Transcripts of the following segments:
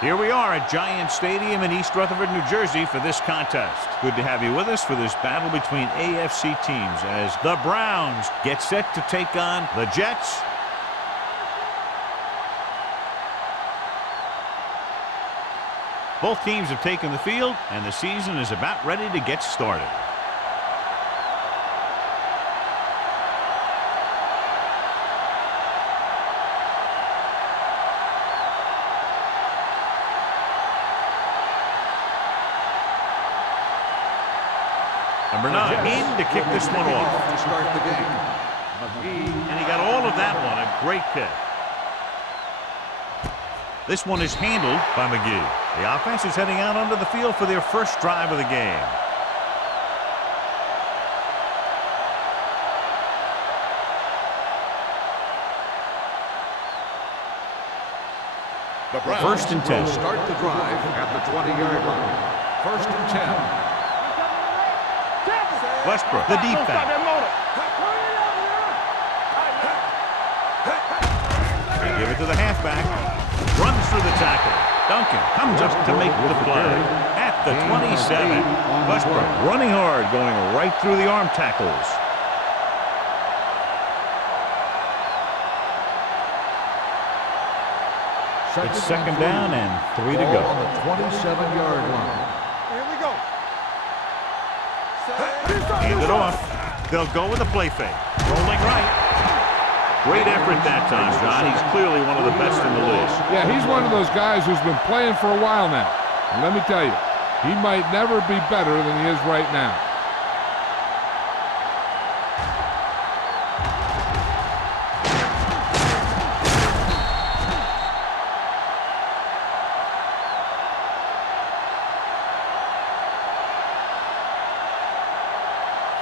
Here we are at Giant Stadium in East Rutherford, New Jersey for this contest. Good to have you with us for this battle between AFC teams as the Browns get set to take on the Jets. Both teams have taken the field, and the season is about ready to get started. Number 9 in to kick this one off. To start the game. And he got all of that one. A great kick. This one is handled by McGee. The offense is heading out onto the field for their first drive of the game. The Browns First and 10. will start the drive at the 20-yard line. First and 10. Westbrook, the deep back. They give it to the halfback. Runs through the tackle. Duncan comes up to make the play. At the 27. Westbrook running hard, going right through the arm tackles. It's second down and 3 to go. On the 27-yard line. Here we go. Hand it off. They'll go with a play fake. Rolling right. Great effort that time, John. He's clearly one of the best in the league. Yeah, he's one of those guys who's been playing for a while now. And let me tell you, he might never be better than he is right now.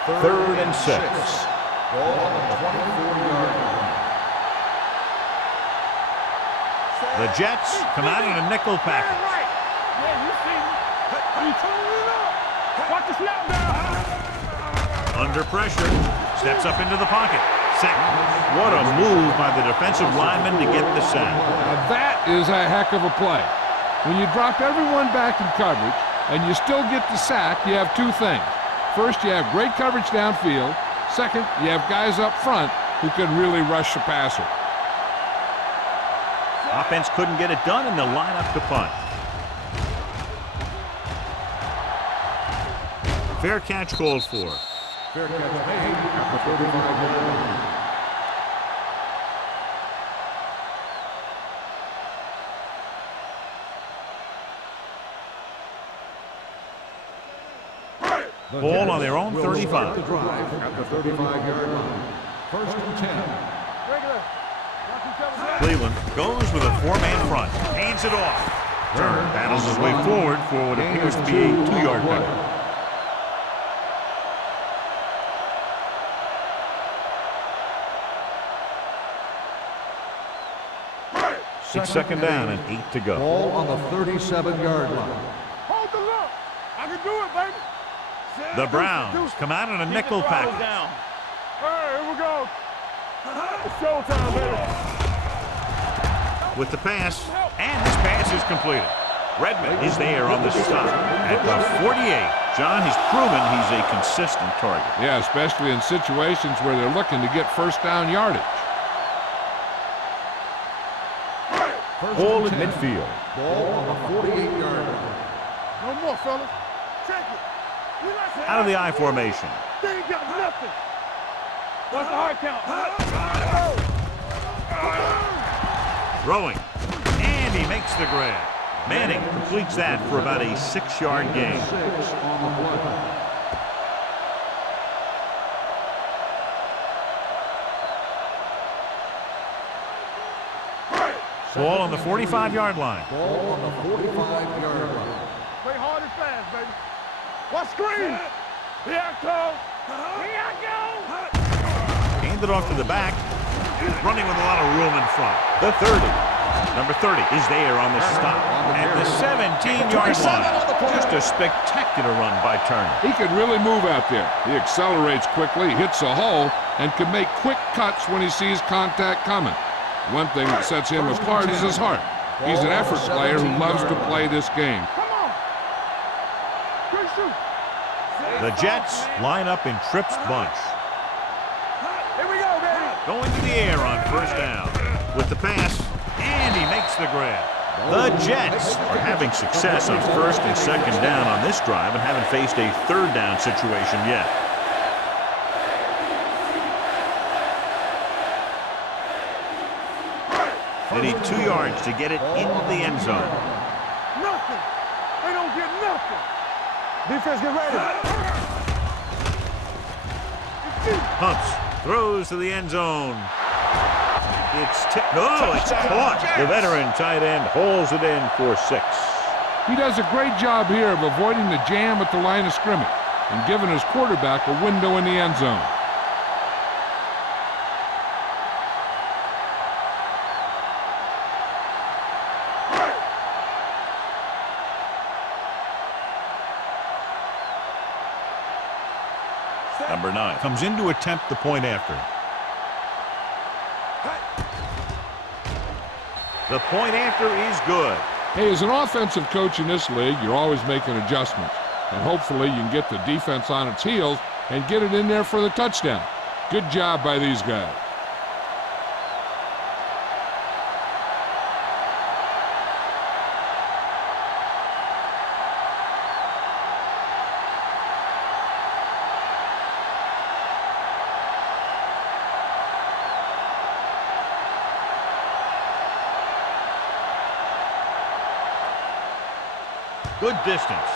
Third and 6. Ball on the 24-yard line. The Jets come out in a nickel package. Watch the snap down. Under pressure. Steps up into the pocket. Sack. What a move by the defensive lineman to get the sack. Now that is a heck of a play. When you drop everyone back in coverage and you still get the sack, you have two things. First, you have great coverage downfield. Second, you have guys up front who can really rush the passer. Offense couldn't get it done, and they'll line up to punt. Fair catch called for. Fair catch made at the 35-yard line. Ball on their own 35. The drive at the 35-yard line. First and 10. Cleveland goes with a 4-man front. Hands it off. Turner battles his way forward for what appears to be a 2-yard pickup. It's second down and 8 to go. Ball on the 37-yard line. Hold the look. I can do it, baby. The Browns come out in a nickel package. All right, here we go. It's showtime, baby. With the pass, and this pass is completed. Redmond is there on the stop at the 48. John has proven he's a consistent target. Yeah, especially in situations where they're looking to get first down yardage. Ball at midfield. Ball on the 48-yard line. No more, fellas. Check it. Out of the I formation. They ain't got nothing. What's the hard count? Throwing. And he makes the grab. Manning completes that for about a 6-yard gain. 6 on the play. Ball on the 45-yard line. Ball on the 45-yard line. Play hard and fast, baby. Watch screen. Here I come. Here I go. Handed off to the back. Running with a lot of room in front. The 30. Number 30 is there on the stop. At the 17-yard line. Just a spectacular run by Turner. He can really move out there. He accelerates quickly, hits a hole, and can make quick cuts when he sees contact coming. One thing that sets him apart is his heart. He's an effort player who loves to play this game. Come on. Good shoot. The Jets line up in Tripp's bunch. Here we go, baby. Going to the air on first down. With the pass, and he makes the grab. The Jets are having success on first and second down on this drive and haven't faced a third down situation yet. They need 2 yards to get it into the end zone. Nothing. They don't get nothing. Defense, get ready. Pumps, throws to the end zone. It's caught. The veteran tight end holds it in for 6. He does a great job here of avoiding the jam at the line of scrimmage and giving his quarterback a window in the end zone. Number 9 comes in to attempt the point after. The point after is good. Hey, as an offensive coach in this league, you're always making adjustments. And hopefully you can get the defense on its heels and get it in there for the touchdown. Good job by these guys. Good distance.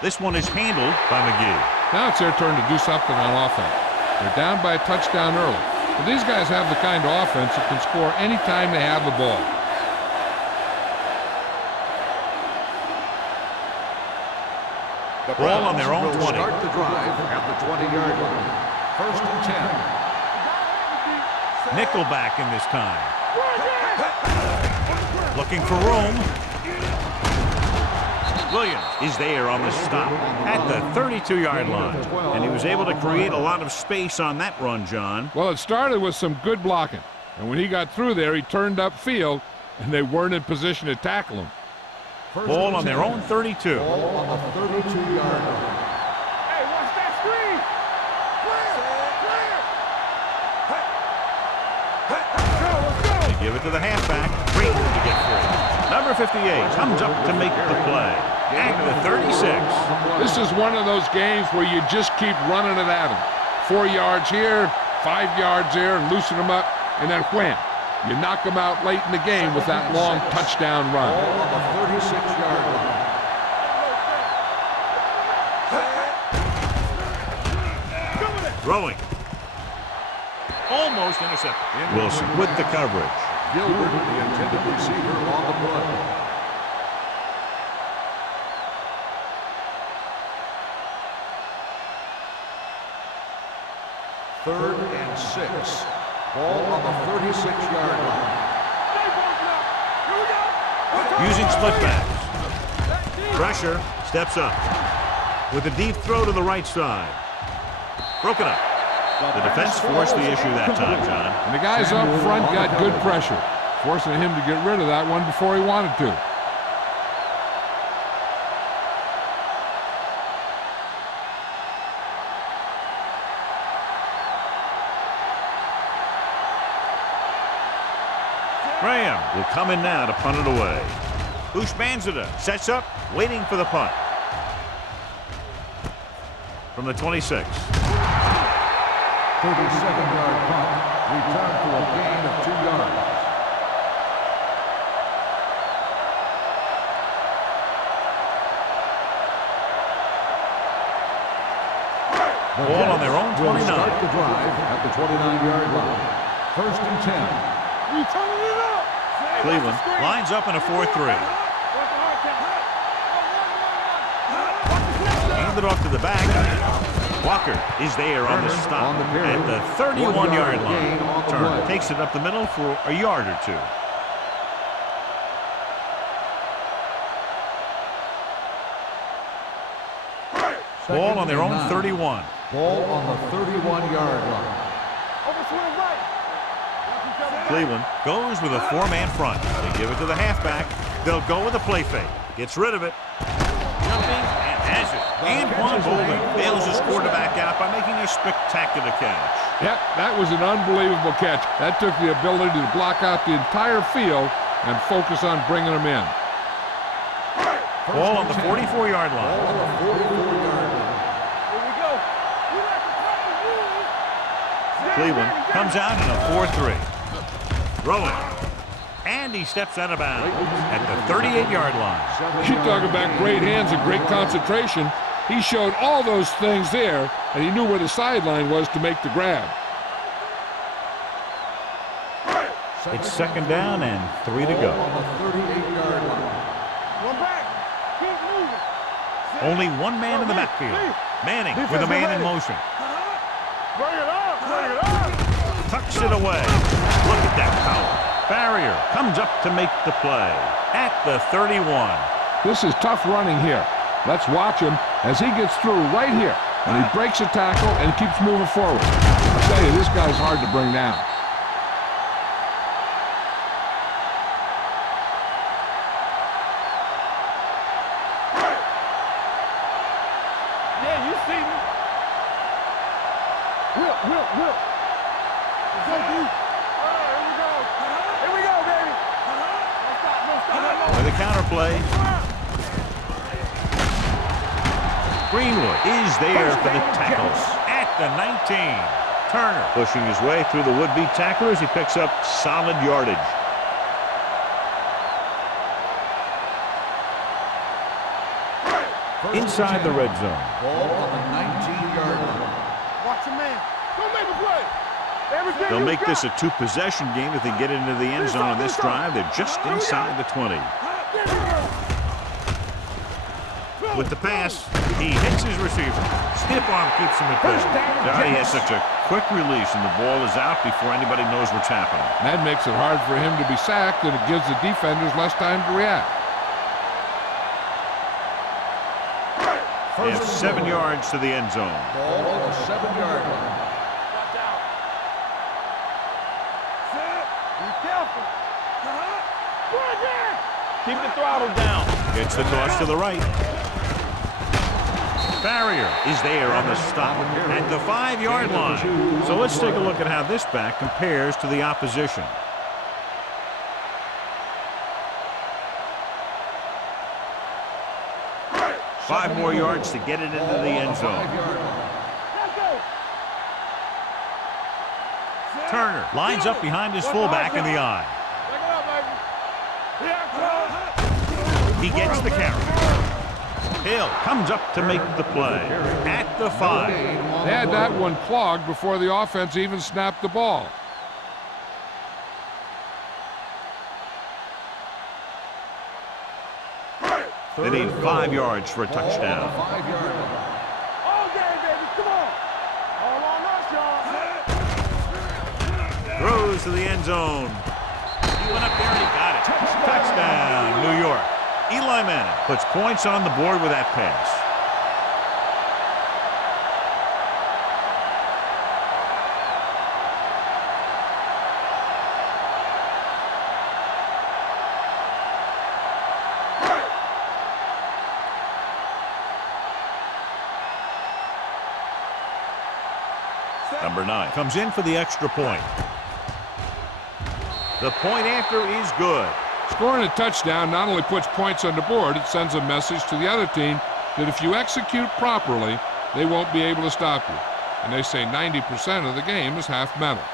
This one is handled by McGee. Now it's their turn to do something on offense. They're down by a touchdown early. But these guys have the kind of offense that can score anytime they have the ball. The Ball on their own Browns will 20. Start the drive at the 20-yard line. First and 10. Nickelback in this time. Looking for room. Williams is there on the stop at the 32-yard line. And he was able to create a lot of space on that run, John. Well, it started with some good blocking. And when he got through there, he turned upfield, and they weren't in position to tackle him. Ball on their own 32. Ball on the 32-yard line. Hey, watch that screen. Clear. They give it to the halfback. Great move to get free. Number 58 comes up to make the play. At the 36. This is one of those games where you just keep running it at them. 4 yards here, 5 yards there, and loosen them up, and then wham. You knock them out late in the game with that long touchdown run. Ball on the 36-yard line. Throwing. Almost intercepted. Wilson with the coverage. Gilbert, the intended receiver, on the play. Third and 6. Ball on the 36-yard line. Using split backs. Pressure, steps up. With a deep throw to the right side. Broken up. The defense forced the issue that time, John. And the guys up front got good pressure, forcing him to get rid of that one before he wanted to. Graham will come in now to punt it away. Ushmanzada sets up, waiting for the punt. From the 26. 37-yard punt. Return for a gain of 2 yards. Ball on their own 29. Will start the drive at the 29-yard line. First and 10. We turning it up. Cleveland lines up in a 4-3. Handed off to the back. Walker is there on the stop at the 31-yard line. Turner takes it up the middle for a yard or two. Ball on their own 31. Ball on the 31-yard line. Cleveland goes with a four-man front. They give it to the halfback. They'll go with a play fake. Gets rid of it. Jumping and has it. Anquan Bolden bails his quarterback out by making a spectacular catch. Yep, that was an unbelievable catch. That took the ability to block out the entire field and focus on bringing them in. Ball on the 44-yard line. Ball on the 44-yard line. Here we go. We like to play the rules. Cleveland comes out in a 4-3. Throwing. And he steps out of bounds at the 38-yard line. You talk about great hands and great concentration. He showed all those things there, and he knew where the sideline was to make the grab. It's second down and 3 to go. On the 38-yard line. One back. Keep moving. Only one man in the backfield. Manning with a man in motion. Bring it up. Bring it up. Tucks it away. Look at that power. Barrier comes up to make the play at the 31. This is tough running here. Let's watch him as he gets through right here. And he breaks a tackle and keeps moving forward. I'll tell you, this guy's hard to bring down. Yeah, you see me. Whip. Thank you. Here we go. Here we go, baby. No stop. With a counter play. Greenwood is there for the tackles at the 19. Turner pushing his way through the would-be tacklers. He picks up solid yardage. Inside the red zone. Ball on the 19-yard line. Watch your man. Don't make a play. Everything They'll you make got. this a two-possession game if they get into the end zone on this drive. They're just inside the 20. With the pass, he hits his receiver. Stiff arm keeps him at bay. He has such a quick release, and the ball is out before anybody knows what's happening. That makes it hard for him to be sacked, and it gives the defenders less time to react. They have 7 yards to the end zone. Ball on the 7-yard line. Watch out. Set. Be careful. Go again. Keep the throttle down. Gets the toss to the right. Barrier is there on the stop at the 5-yard line. So let's take a look at how this back compares to the opposition. Five more yards to get it into the end zone. 5-yard line. Let's go. Turner lines up behind his fullback in the eye. Take it up, baby. Here I come. He gets the carry. Hill comes up to make the play at the 5. They had that one clogged before the offense even snapped the ball. They need 5 yards for a touchdown. 5-yard line. All day, baby. Come on. All on us, y'all. Throws to the end zone. He went up there and he got it. Touchdown, New York. Eli Manning puts points on the board with that pass. Number 9 comes in for the extra point. The point after is good. Scoring a touchdown not only puts points on the board, it sends a message to the other team that if you execute properly, they won't be able to stop you. And they say 90% of the game is half mental.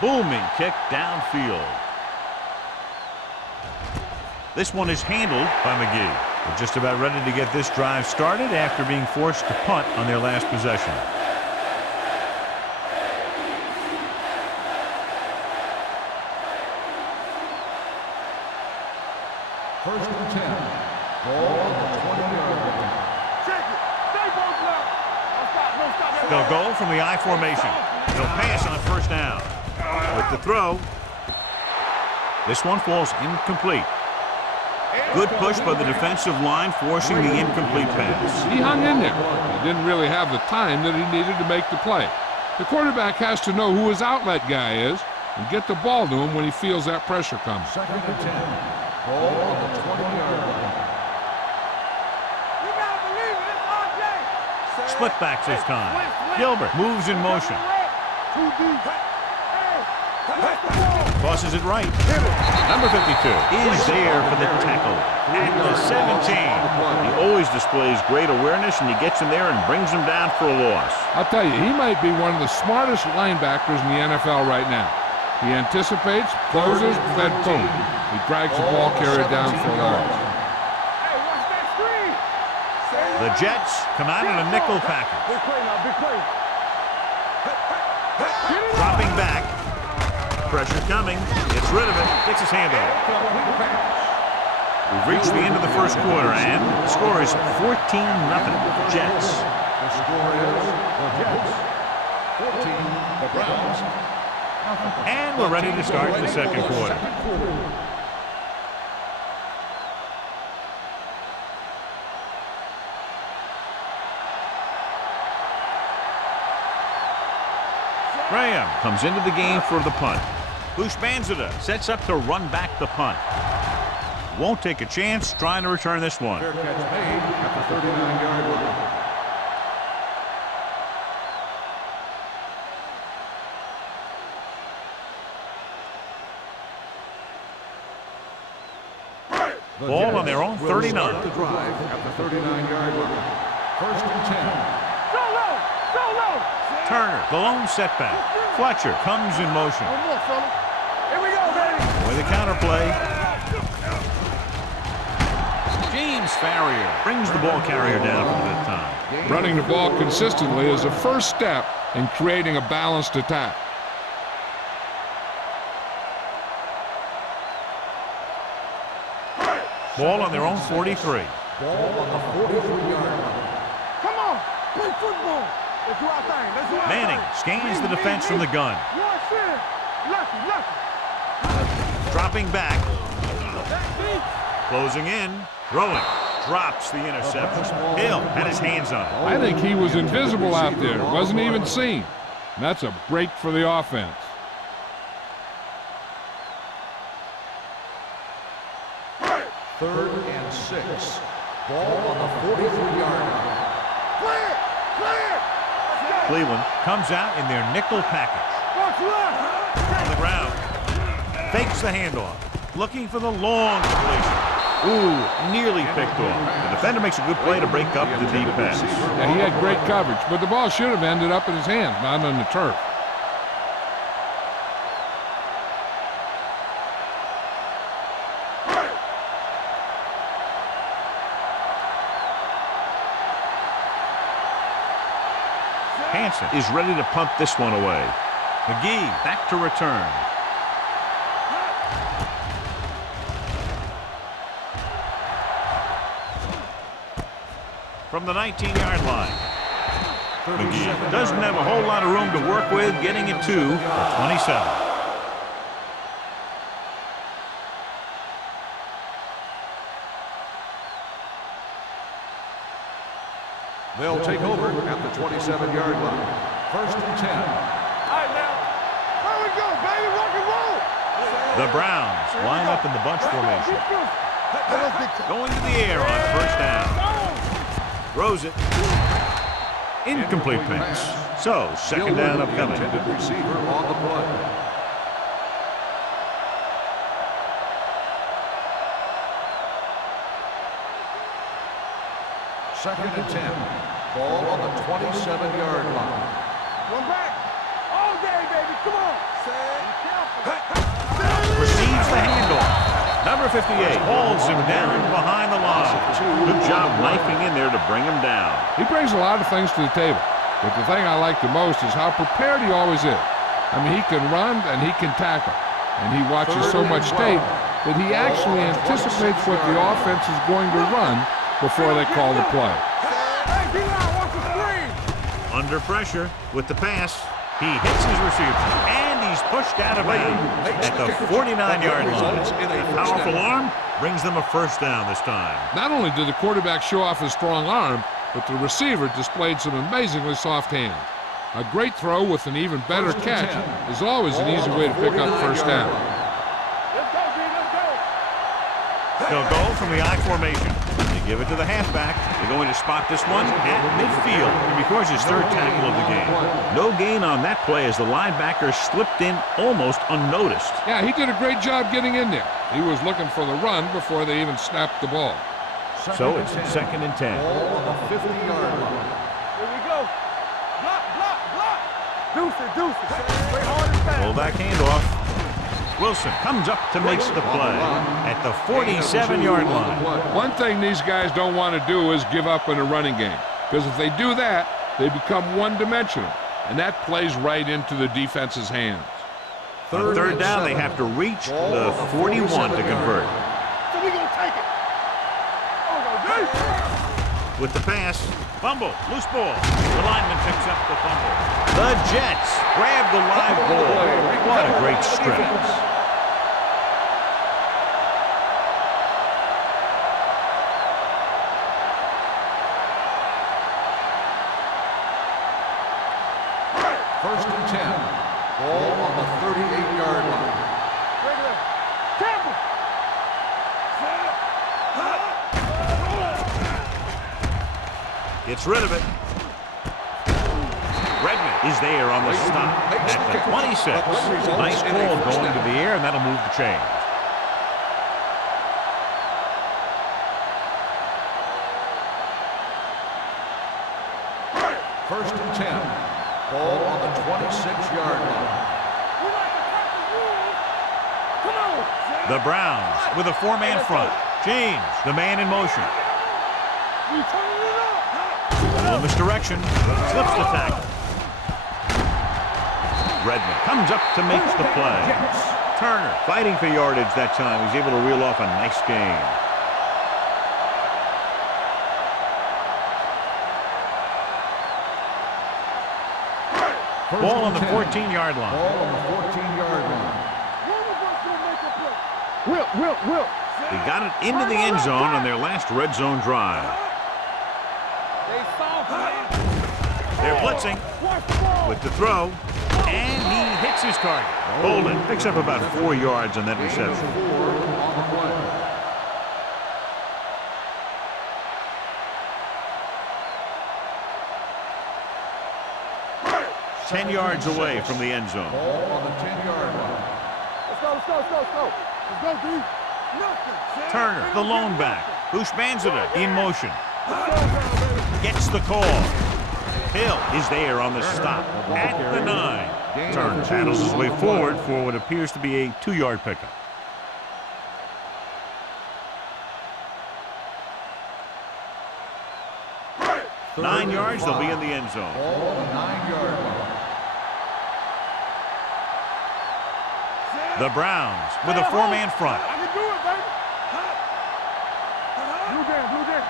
Booming kick downfield. This one is handled by McGee. They're just about ready to get this drive started after being forced to punt on their last possession. First and 10. Ball on the 20-yard line. Check it. They'll go from the I formation. They'll pass on first down. With the throw. This one falls incomplete. Good push by the defensive line, forcing the incomplete pass. He hung in there. He didn't really have the time that he needed to make the play. The quarterback has to know who his outlet guy is and get the ball to him when he feels that pressure coming. 2nd and 10. Ball on the 20-yard line. You gotta believe it. It's RJ. Split backs this time. Gilbert moves in motion. Too deep. Tosses it right. Number 52 is there for the tackle at the 17. He always displays great awareness, and he gets in there and brings him down for a loss. I'll tell you, he might be one of the smartest linebackers in the NFL right now. He anticipates, closes, then boom. He drags the ball carrier down for a loss. Hey, watch that screen. The Jets come out in a nickel package. Big play now, big play. Dropping back. Pressure coming. Gets rid of it. Gets his hand off. We've reached the end of the first quarter, and the score is 14-0 Jets. The score is the Jets 14, the Browns. And we're ready to start the second quarter. Graham comes into the game for the punt. Bushmanzada sets up to run back the punt. Won't take a chance trying to return this one. Fair catch made at the 39-yard line. Ball on their own 39. The drive at the 39-yard line. 1st and 10. Go low. Go low. Turner, the lone setback. Fletcher comes in motion. One more, fella. Here we go, baby. With the counterplay. James Farrier brings the ball carrier down for the fifth time. Running the ball consistently is the first step in creating a balanced attack. Ball on their own 43. Ball on the 43-yard line. Come on. Play football. Let's do our thing. Let's do our Manning thing. scans the defense from the gun. One center. Lucky. Dropping back. Back deep. Closing in. Throwing. Drops the interception. Hill had his hands on it. I think he was invisible out there. Wasn't even seen. And that's a break for the offense. Third and 6. Ball on the 43-yard line. Clear. Clear. Cleveland comes out in their nickel package. Watch left. On the ground. Fakes the handoff. Looking for the long completion. Ooh, nearly picked off. The defender makes a good play to break up the deep pass. Yeah, he had great coverage, but the ball should have ended up in his hands, not on the turf. Hansen is ready to punt this one away. McGee back to return. From the 19-yard line. McGee doesn't have a whole lot of room to work with, getting it to the 27. They'll take over at the 27-yard line. 1st and 10. All right, now. Here we go, baby. Rock and roll. The Browns line up in the bunch formation. Going to the air on first down. Throws it. Incomplete pass. So, second down upcoming. Intended receiver on the play. Second and 10. Ball on the 27-yard line. One back. All day, baby. Come on. Receives the handoff. Number 58 hauls him down behind the line. Good job knifing in there to bring him down. He brings a lot of things to the table, but the thing I like the most is how prepared he always is. I mean, he can run and he can tackle, and he watches so much tape that he actually anticipates what the offense is going to run before they call the play. Hey, D-line, watch the screen. Under pressure with the pass. He hits his receiver, and he's pushed out of bounds at the 49-yard line. A powerful arm brings them a first down this time. Not only did the quarterback show off his strong arm, but the receiver displayed some amazingly soft hands. A great throw with an even better catch is always an easy way to pick up first down. Let's go, G, let's go. They'll go from the I formation. They give it to the halfback. They're going to spot this one at midfield. It records his third tackle of the game. No gain on that play as the linebacker slipped in almost unnoticed. Yeah, he did a great job getting in there. He was looking for the run before they even snapped the ball. So it's 2nd and 10. Ball on the 50-yard line. Here we go. Block, block, block. Deuce it, deuce it. Play hard and fast. Fullback handoff. Wilson comes up to make the play at the 47-yard line. One thing these guys don't want to do is give up in a running game, because if they do that, they become one-dimensional, and that plays right into the defense's hands. On third down, they have to reach the 41 to convert. So we gonna take it. With the pass, fumble, loose ball. The lineman picks up the fumble. The Jets grab the live ball. What a great stretch. First and 10. Ball on the 38-yard line. Campbell. Gets rid of it. Redmond is there on the stop at the 26. Nice call going to the air, and that'll move the chains. First and 10. Ball on the 26-yard line. Come on. The Browns with a four-man front. James, the man in motion. We turning it up. A little misdirection. Slips the tackle. Redmond comes up to make the play. Turner fighting for yardage that time. He's able to reel off a nice gain. Ball on the 14-yard line. Ball on the 14-yard line. Will. They got it into the end zone on their last red zone drive. They soft, man. They're blitzing Watch the ball. with the throw, and he hits his target. Bolden picks up about 4 yards on that reception. 4 on the play. 10 yards away from the end zone. Ball on the 10-yard line. Let's go. Let's go, D. Nothing. Turner, the lone back. Bushmanzada in motion. Let's go, baby. Gets the call. Hill is there on the stop at the 9. Turner battles his way forward for what appears to be a 2-yard pickup. Third 9 and yards, they'll be 5. in the end zone. Ball on the 9-yard line. The Browns with a four-man front. I can do it, baby. Blue down.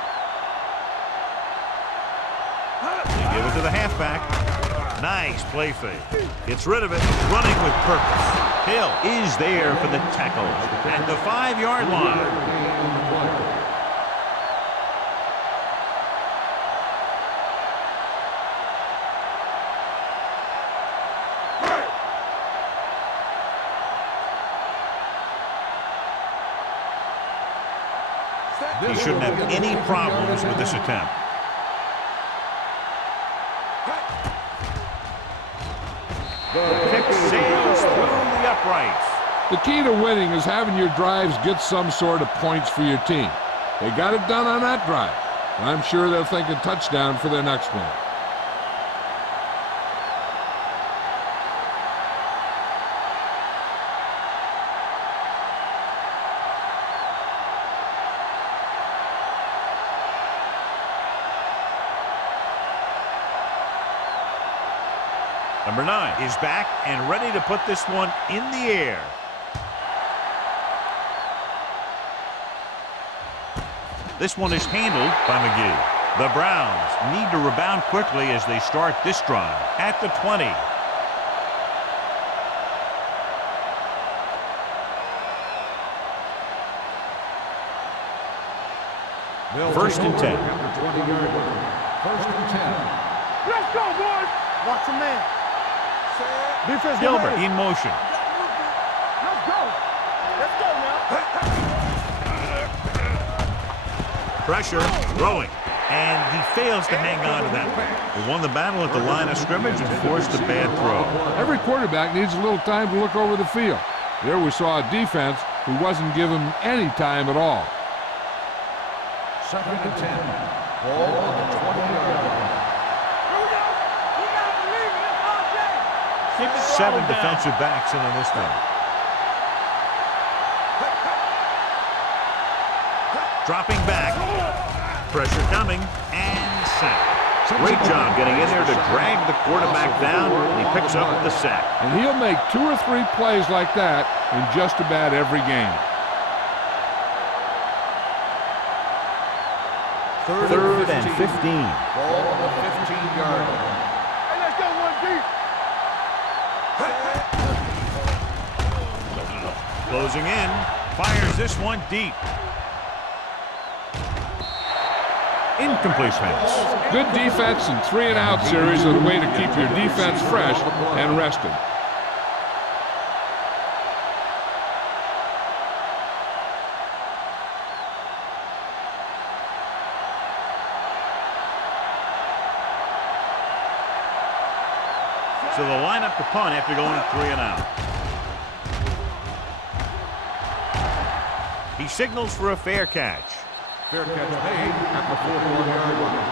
They give it to the halfback. Nice play fake. Gets rid of it, running with purpose. Hill is there for the tackle at the 5-yard line. Gain on the play. He shouldn't have any problems with this attempt. The kick sails through the uprights. The key to winning is having your drives get some sort of points for your team. They got it done on that drive. I'm sure they'll think a touchdown for their next one. Number 9 is back and ready to put this one in the air. This one is handled by McGee. The Browns need to rebound quickly as they start this drive at the 20. First and 10. First and 10. Let's go, boys. Watch a man. Defense, get Gilbert ready. in motion. Let's go. Let's go now. Pressure, throwing. And he fails to hang on to that one. He won the battle at the line of scrimmage and forced a bad throw. Every quarterback needs a little time to look over the field. There we saw a defense who wasn't given any time at all. Second and 10. Ball on the 20-yard line. Here we go. We gotta believe it. It's all day. 7 defensive backs in on this one. Dropping back. Pressure coming. And sack. Great job getting in there to drag the quarterback down. And he picks up the sack. And he'll make 2 or 3 plays like that in just about every game. Third and 15. Ball on the 15-yard line. Hey, let's go one deep. Closing in. Fires this one deep. Incomplete pass. Good defense and 3-and-out series are the way to keep your defense fresh and rested. So they'll line up to punt after going 3-and-out. He signals for a fair catch. Fair catch made at the 41-yard line.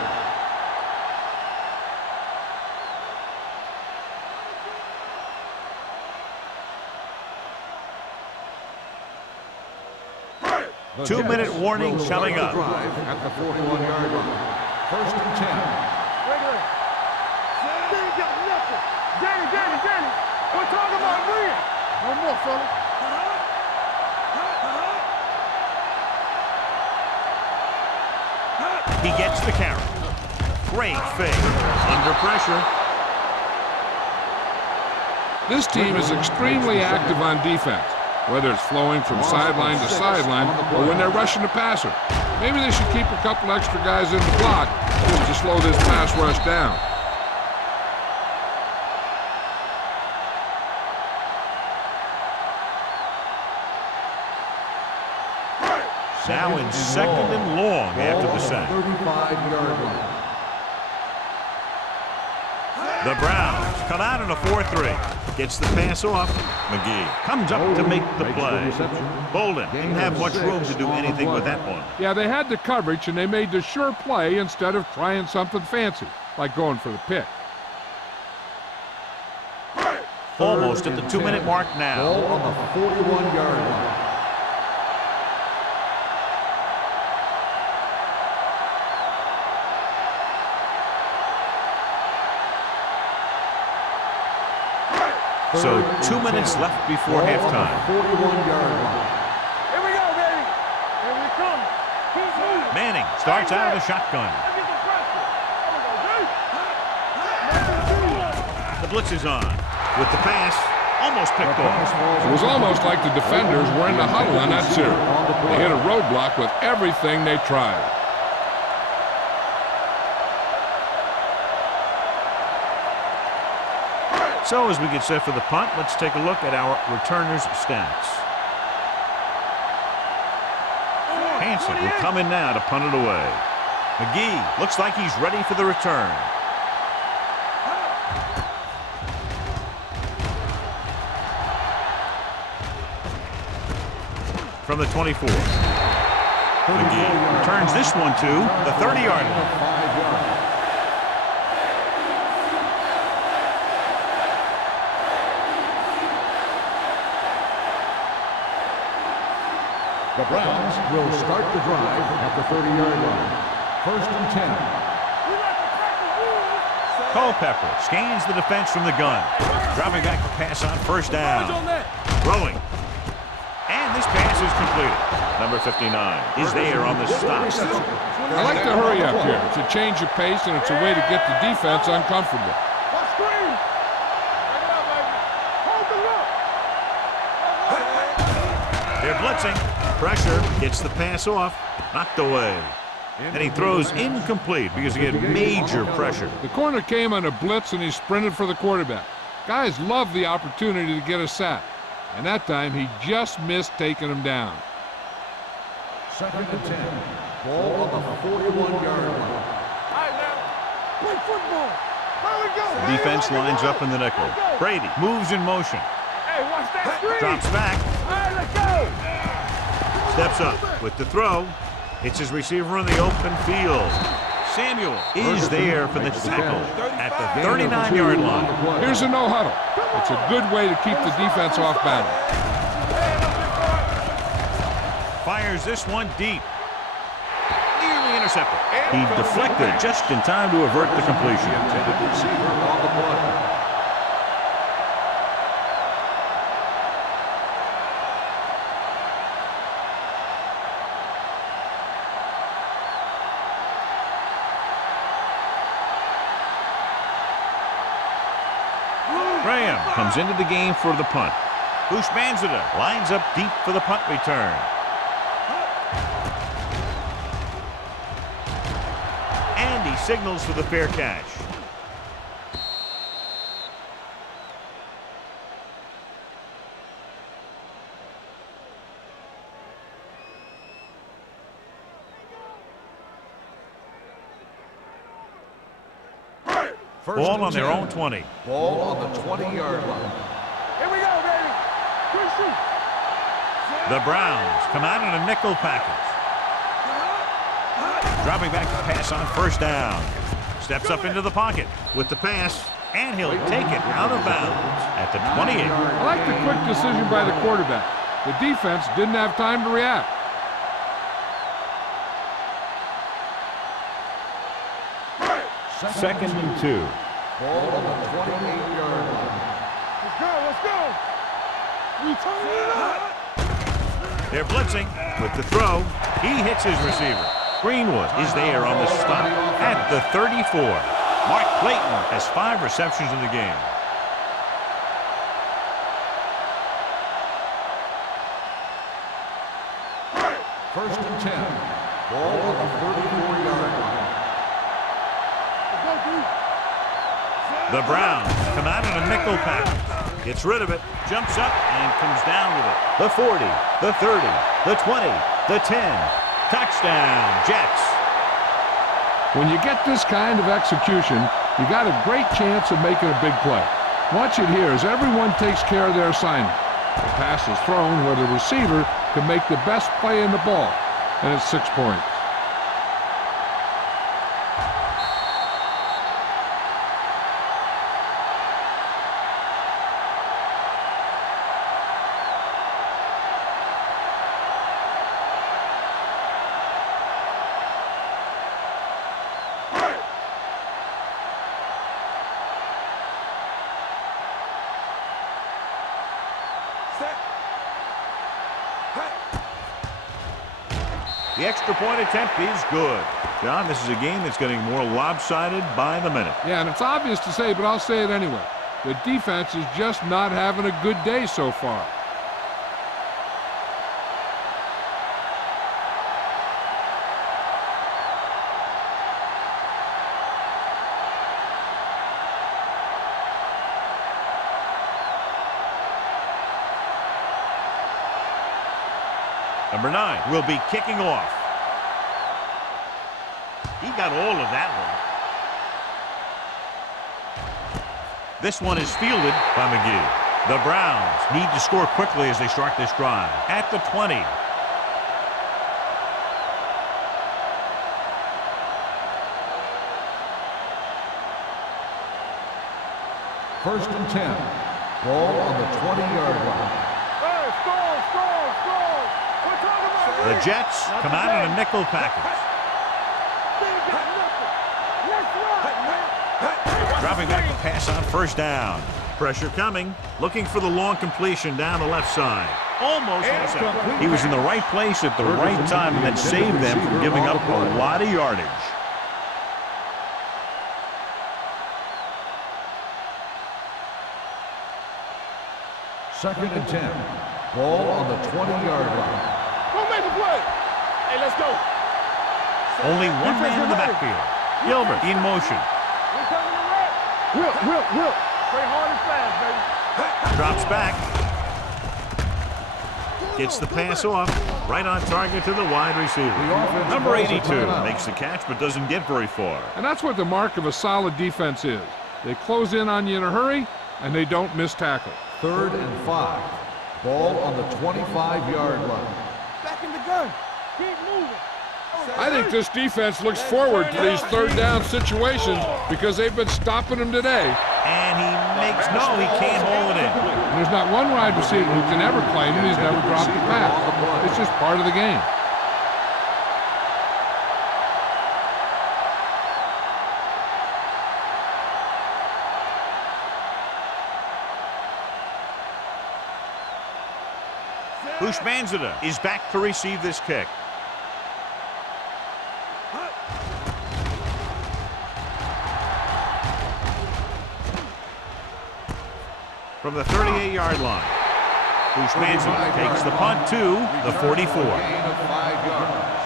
The 2-minute warning will coming start up. the drive at the 41-yard line. First and 10. Regular. Danny got nothing. Danny. We're talking about win. No more, fella. He gets the carry. Great fake. Under pressure. This team is extremely active on defense, whether it's flowing from sideline to sideline or when they're rushing the passer. Maybe they should keep a couple extra guys in the block just to slow this pass rush down. Now in second and long after the sack. 35-yard line. The Browns come out in a 4-3. Gets the pass off. McGee comes up to make the play. Bolden didn't have much room to do anything with that one. Yeah, they had the coverage and they made the sure play instead of trying something fancy, like going for the pick. Almost at the 2-minute mark now. Ball on the 41-yard line. So 2 minutes left before halftime. 41-yard line. Here we go, baby. Here we come. Keep moving. Manning starts out of the shotgun. Let's get the pressure. Here we go, The blitz is on. With the pass, almost picked off. It was almost like the defenders were in the huddle on that series. They hit a roadblock with everything they tried. So as we get set for the punt, let's take a look at our returners' stats. Hansen will come in now to punt it away. McGee looks like he's ready for the return. From the 24. McGee returns this one to the 30-yard line. The Browns will start the drive at the 30-yard line. First and 10. Culpepper scans the defense from the gun. Dropping back to pass on first down. Throwing. And this pass is completed. Number 59 is there on the stop. I like to hurry up here. It's a change of pace, and it's a way to get the defense uncomfortable. Watch screen. Bring it up, baby. Hold the look. They're blitzing. Pressure gets the pass off. Knocked away. And he throws incomplete because he had major pressure. The corner came on a blitz, and he sprinted for the quarterback. Guys love the opportunity to get a sack. And that time, he just missed taking him down. 2nd and 10. Ball on the 41-yard line. All right, now. Play football. There we go. The defense lines up in the nickel. Brady moves in motion. Hey, watch that screen. Drops back. All right, let's go. Steps up with the throw. It's his receiver in the open field. Samuel is there for the tackle at the 39-yard line. Here's a no-huddle. It's a good way to keep the defense off balance. Fires this one deep. Nearly intercepted. He deflected just in time to avert the completion. Intended receiver on the play. Graham comes into the game for the punt. Bushmanzada lines up deep for the punt return. And he signals for the fair catch. Ball on their own 20. Ball on the 20-yard line. Here we go, baby. Good shoot. The Browns come out in a nickel package. Dropping back to pass on first down. Steps up into the pocket with the pass, and he'll take it out of bounds at the 28. I like the quick decision by the quarterback. The defense didn't have time to react. Second and 2. Ball on the 28-yard line. Let's go, let's go. We turn it up. They're blitzing with the throw. He hits his receiver. Greenwood is there on the stop at the 34. Mark Clayton has 5 receptions in the game. First and 10. Ball on the 34-yard line. The Browns come out in a nickel package. Gets rid of it, jumps up, and comes down with it. The 40, the 30, the 20, the 10. Touchdown, Jets. When you get this kind of execution, you got a great chance of making a big play. Watch it here as everyone takes care of their assignment. The pass is thrown where the receiver can make the best play in the ball, and it's 6 points. The extra point attempt is good. John, this is a game that's getting more lopsided by the minute. Yeah, and it's obvious to say, but I'll say it anyway. The defense is just not having a good day so far. Number 9 will be kicking off. He got all of that one. This one is fielded by McGee. The Browns need to score quickly as they start this drive. At the 20. First and 10. Ball on the 20-yard line. Hey, score, score, score. We're talking about The Jets come out in a nickel package. Dropping back to pass on first down. Pressure coming. Looking for the long completion down the left side. Almost intercepted. He was in the right place at the right time, and that saved them from giving up a lot of yardage. Second and 10. Ball on the 20-yard line. Go make a play. Hey, let's go. Only one man in the backfield. Gilbert in motion. We're coming to red. Will. Play hard and fast, baby. Drops back. Gets the pass off. Right on target to the wide receiver. Number 82 makes the catch but doesn't get very far. And that's what the mark of a solid defense is. They close in on you in a hurry, and they don't miss tackle. Third and 5. Ball on the 25-yard line. Back in the gun. Keep moving. I think this defense looks forward to these third down situations because they've been stopping them today. And he can't hold it in. And there's not one wide receiver who can ever claim that he's never dropped a pass. It's just part of the game. Bushmanzada is back to receive this kick. From the 38-yard line, Bushmanzada takes the punt to the 44. Gain of 5 yards.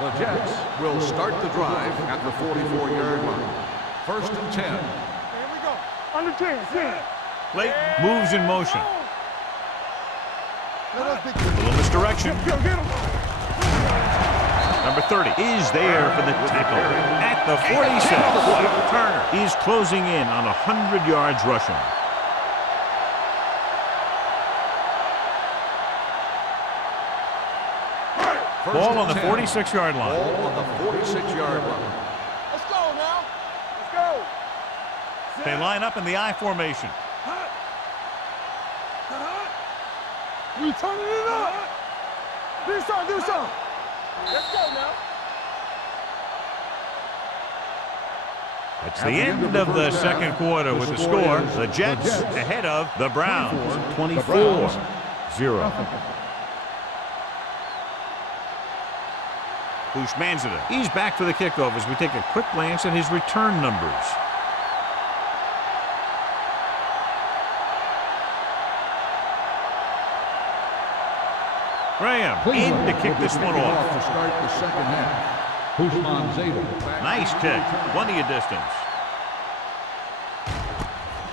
The Jets will start the drive at the 44-yard line. First and 10. Here we go. Under 10. Late moves in motion. Let us A little misdirection. get him. Number 30 is there for the tackle at the 46. Turner is closing in on 100 yards rushing. Ball on the 46-yard line. Ball on the 46-yard line. Let's go now. Let's go. They line up in the I formation. We turning it up. Do something. Let's go now. It's the end of the second quarter with the score. The Jets ahead of the Browns, 24-0. Bushmanzada. He's back for the kickoff as we take a quick glance at his return numbers. Graham in to kick this one off. To start the second half. Bushmanzada. Nice kick. Plenty of distance.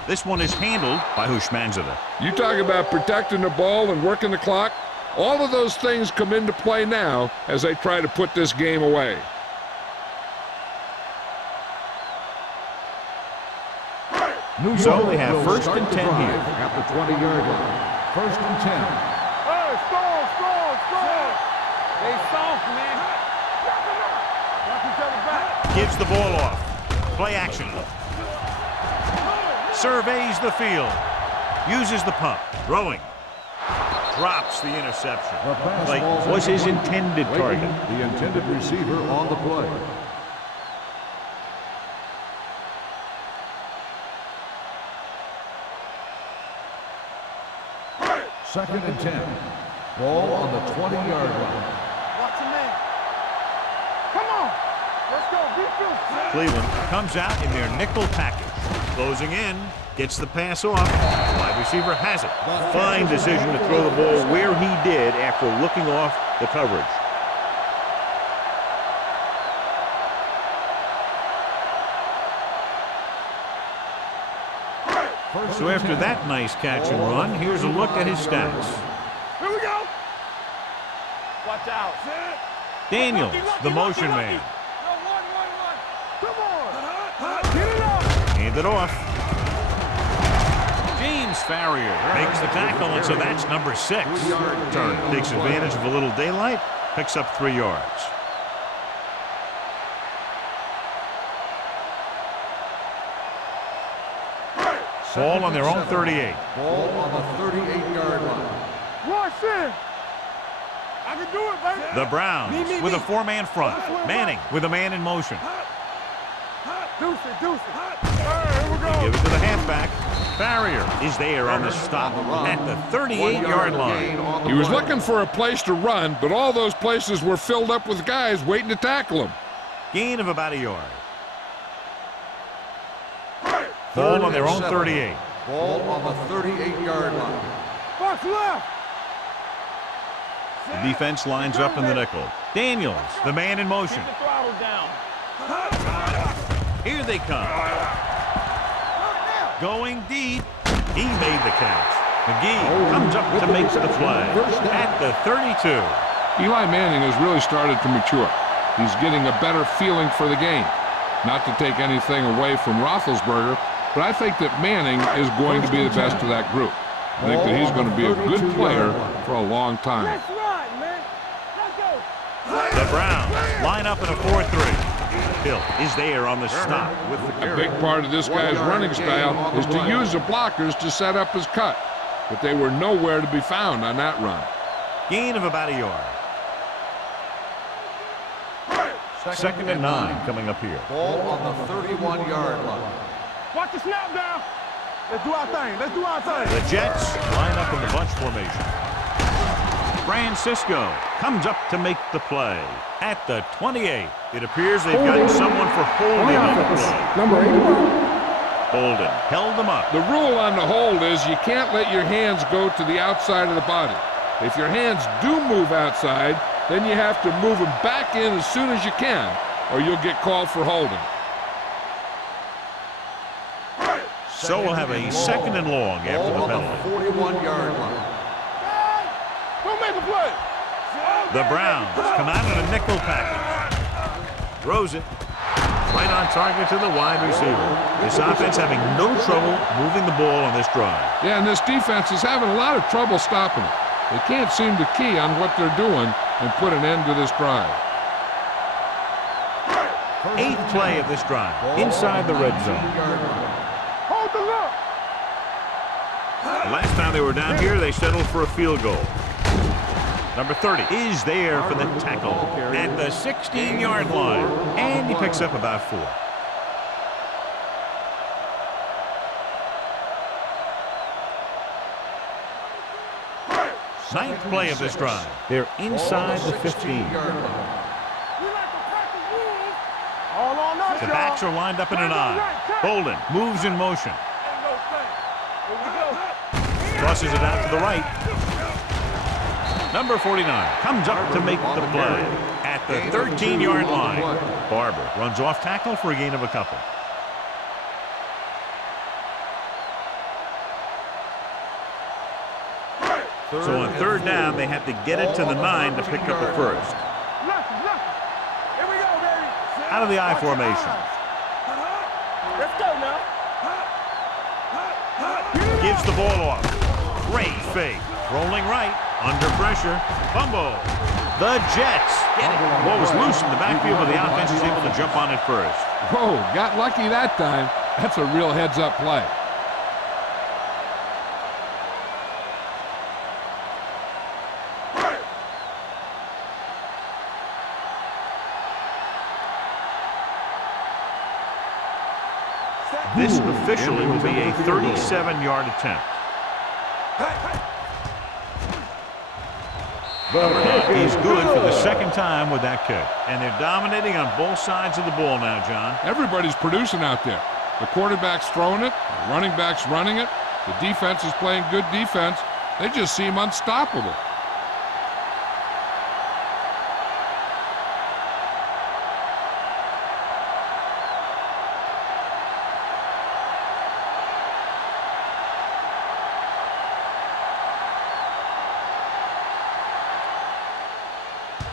This one is handled by Bushmanzada. You talk about protecting the ball and working the clock. All of those things come into play now as they try to put this game away. So they have first and 10 here. At the 20-yard line. First and 10. Hey, strong. They soft, man. Watch each other back. Gives the ball off. Play action. Surveys the field. Uses the pump. Throwing. Drops the interception. The pass Like falls was into his play. intended target. The intended receiver on the play. Second and 10. Ball on the 20-yard line. Watch him, man. Come on. Let's go. Defense. Cleveland comes out in their nickel package. Closing in. Gets the pass off. Wide receiver has it. Fine decision to throw the ball where he did after looking off the coverage. So after that nice catch and run, here's a look at his stats. Here we go. Watch out. Daniels, the motion man. One. Come on. Get it up. Hand it off. James Farrier makes the tackle, and so that's number 6. Turner takes advantage of a little daylight, picks up 3 yards. Ball on their own 38. Ball on the 38-yard line. Watch in. I can do it, baby. The Browns with a 4-man front. Manning with a man in motion. Deuce it. Here we go. Give it to the halfback. Barrier is there on the stop at the 38-yard line. He was looking for a place to run, but all those places were filled up with guys waiting to tackle him. Gain of about a yard. Ball on their own 38. Ball on the 38-yard line. Box left. The defense lines up in the nickel. Daniels, the man in motion. Keep the throttle down. Here they come. Going deep. He made the catch. McGee comes up to make the play at the 32. Eli Manning has really started to mature. He's getting a better feeling for the game. Not to take anything away from Roethlisberger, but I think that Manning is going to be the best of that group. I think that he's going to be a good player for a long time. Let's run, man. Let's go. The Browns line up in a 4-3. Hill is there on the stop. A big part of this guy's running style is to use the blockers to set up his cut, but they were nowhere to be found on that run. Gain of about a yard. 2nd and 9 coming up here. Ball on the 31-yard line. Watch the snap down. Let's do our thing. The Jets line up in the bunch formation. Francisco comes up to make the play at the 28. It appears they've gotten someone for holding on the play. Number 81. Holden held them up. The rule on the hold is you can't let your hands go to the outside of the body. If your hands do move outside, then you have to move them back in as soon as you can, or you'll get called for holding. So we'll have a 2nd and long after the penalty. 41-yard line. Don't make a play. The Browns come out in a nickel package. Throws it right on target to the wide receiver. This offense having no trouble moving the ball on this drive. Yeah, and this defense is having a lot of trouble stopping it. They can't seem to key on what they're doing and put an end to this drive. 8th play of this drive inside the red zone. Hold the look. The last time they were down here, they settled for a field goal. Number 30 is there for the tackle at the 16-yard line, and he picks up about 4. Ninth play of this drive. They're inside the 15. All on us, The backs are lined up in an I. Bolden moves in motion. Crosses it out to the right. Number 49 comes up to make the play at the 13-yard line. Barber runs off tackle for a gain of a couple. So on 3rd down, they have to get it to the 9 to pick up a first. Here we go, baby. Out of the I formation. Let's go now. Gives the ball off. Great fake. Rolling right. Under pressure. Fumble. The Jets get it. Ball was loose in the backfield, but the offense is able to jump on it first. Whoa, got lucky that time. That's a real heads-up play. This officially will be a 37-yard attempt. He's good for the 2nd time with that kick. And they're dominating on both sides of the ball now, John. Everybody's producing out there. The quarterback's throwing it, the running back's running it, the defense is playing good defense. They just seem unstoppable.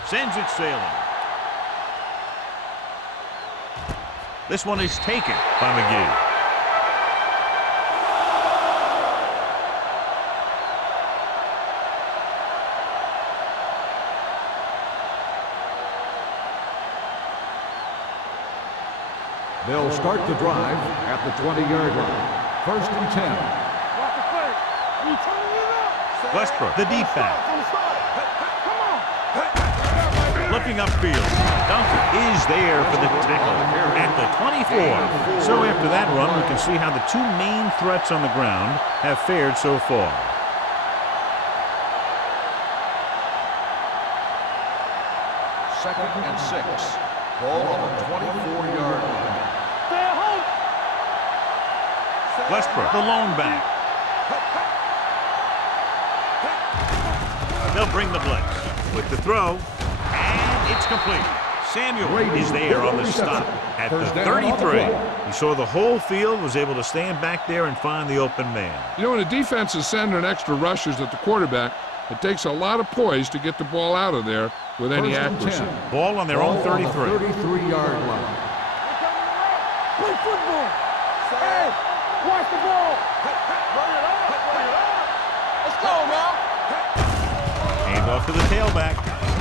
Sends it sailing. This one is taken by McGee. They'll start the drive at the 20-yard line. 1st and 10. Watch the play. You turning it up. Westbrook, the deep back. On the side. Come on. looking upfield. Duncan is there for the tackle at the 24. So after that run, we can see how the two main threats on the ground have fared so far. Second and 6. Ball on the 24-yard line. Stay at home. Westbrook, the lone back. They'll bring the blitz with the throw, and it's complete. Samuel is there on the stop at the 33. He saw the whole field, was able to stand back there and find the open man. You know, when a defense is sending extra rushers at the quarterback, it takes a lot of poise to get the ball out of there with any accuracy. Ball on their own 33. 33-yard line. Play football. Hey, watch the ball. Let's go now. Hand off to the tailback.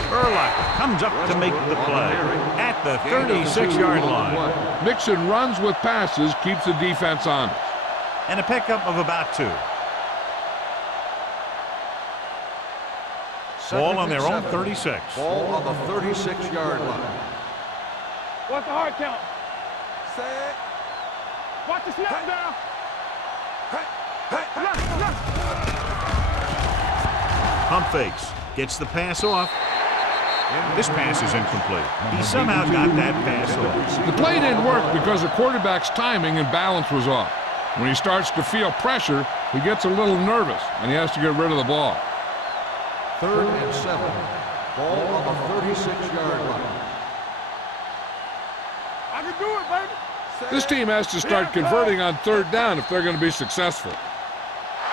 Urlacher comes up to make the play at the 36-yard line. Mixing runs with passes keeps the defense honest. And a pickup of about 2. Ball on their own 36. Ball on the 36-yard line. What's the hard count? Say it. Watch the snap down. Pump fakes. Gets the pass off. This pass is incomplete. He somehow got that pass off. The play didn't work because the quarterback's timing and balance was off. When he starts to feel pressure, he gets a little nervous, and he has to get rid of the ball. Third and 7. Ball on the 36-yard line. I can do it, baby. This team has to start converting on third down if they're going to be successful.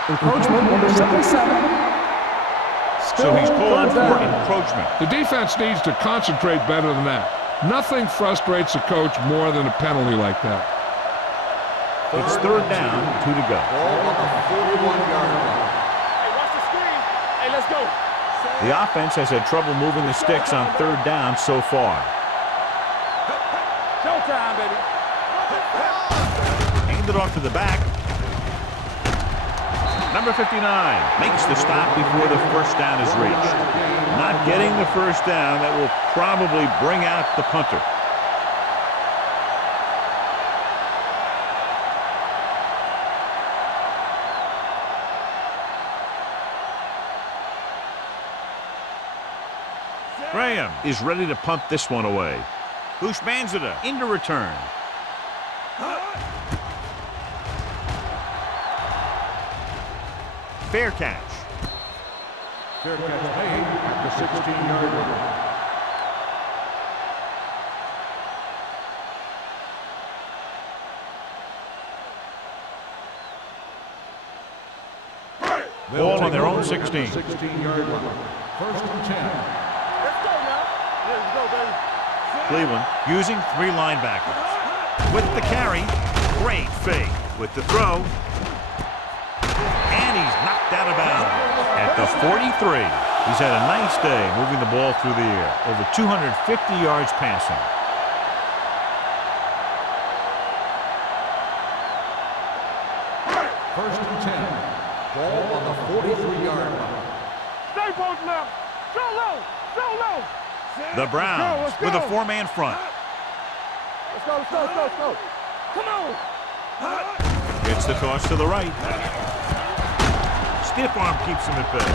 Encroachment number 77. So he's called for encroachment. The defense needs to concentrate better than that. Nothing frustrates a coach more than a penalty like that. It's third down, 2 to go. Ball on the 41-yard line. Hey, watch the screen. Hey, let's go. The offense has had trouble moving the sticks on third down so far. Showtime, baby. Hand it off to the back. Number 59 makes the stop before the first down is reached. Not getting the first down, that will probably bring out the punter. Graham is ready to punt this one away. Bushmanzada into return. Fair catch. Fair catch made at the 16-yard line. Ball on their own 16. 16-yard line. First and 10. Let's go now. Let's go, baby. Cleveland using 3 linebackers. With the carry, great fake. With the throw, and he's knocked out of bounds at the 43. He's had a nice day moving the ball through the air. Over 250 yards passing. First and 10. Ball on the 43-yard line. Stay post left. Go low. Go low. The Browns Let's go. with a 4-man front. Let's go, let's go, let's go, let's go. Come on. Gets the toss to the right. Stiff arm keeps him at bay.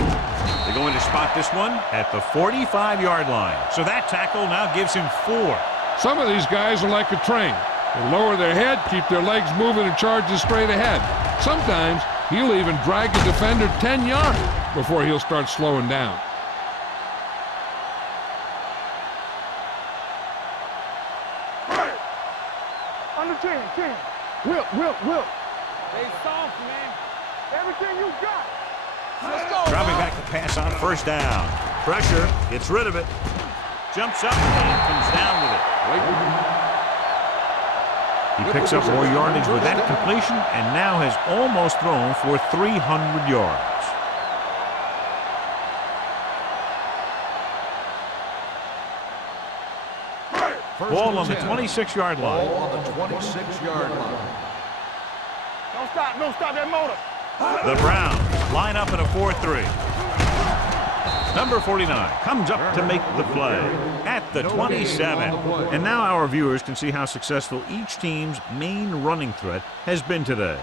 They're going to spot this one at the 45-yard line. So that tackle now gives him 4. Some of these guys are like a train. They lower their head, keep their legs moving, and charges straight ahead. Sometimes he'll even drag a defender 10 yards before he'll start slowing down. Under 10. Wilt. Stay soft, man. Everything you got. Let's go. Dropping back to pass on first down. Pressure, gets rid of it. Jumps up and comes down with it. He picks up more yardage with that completion and now has almost thrown for 300 yards. Ball on the 26-yard line. Ball on the 26-yard line. Don't stop that motor. The Browns line up in a 4-3. Number 49 comes up to make the play at the 27. And now our viewers can see how successful each team's main running threat has been today.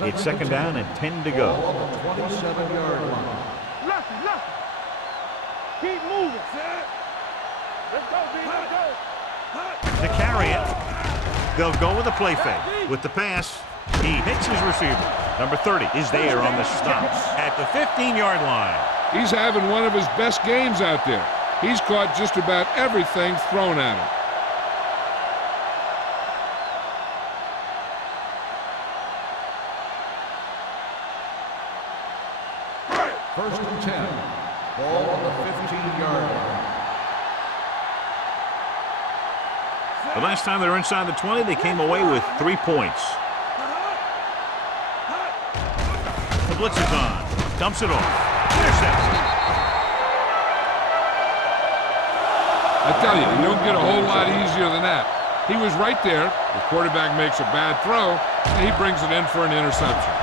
It's second down and 10 to go. 27-yard line. Lucky. Keep moving, sir. Let's go, B. Let's go. To carry it, they'll go with a play fake. With the pass, he hits his receiver. Number 30 is there on the stop at the 15-yard line. He's having one of his best games out there. He's caught just about everything thrown at him. First and 10. Ball on the 15-yard line. The last time they were inside the 20, they came away with 3 points. The blitz is on. Dumps it off. Intercepted. I tell you, you don't get a whole lot easier than that. He was right there. The quarterback makes a bad throw, and he brings it in for an interception.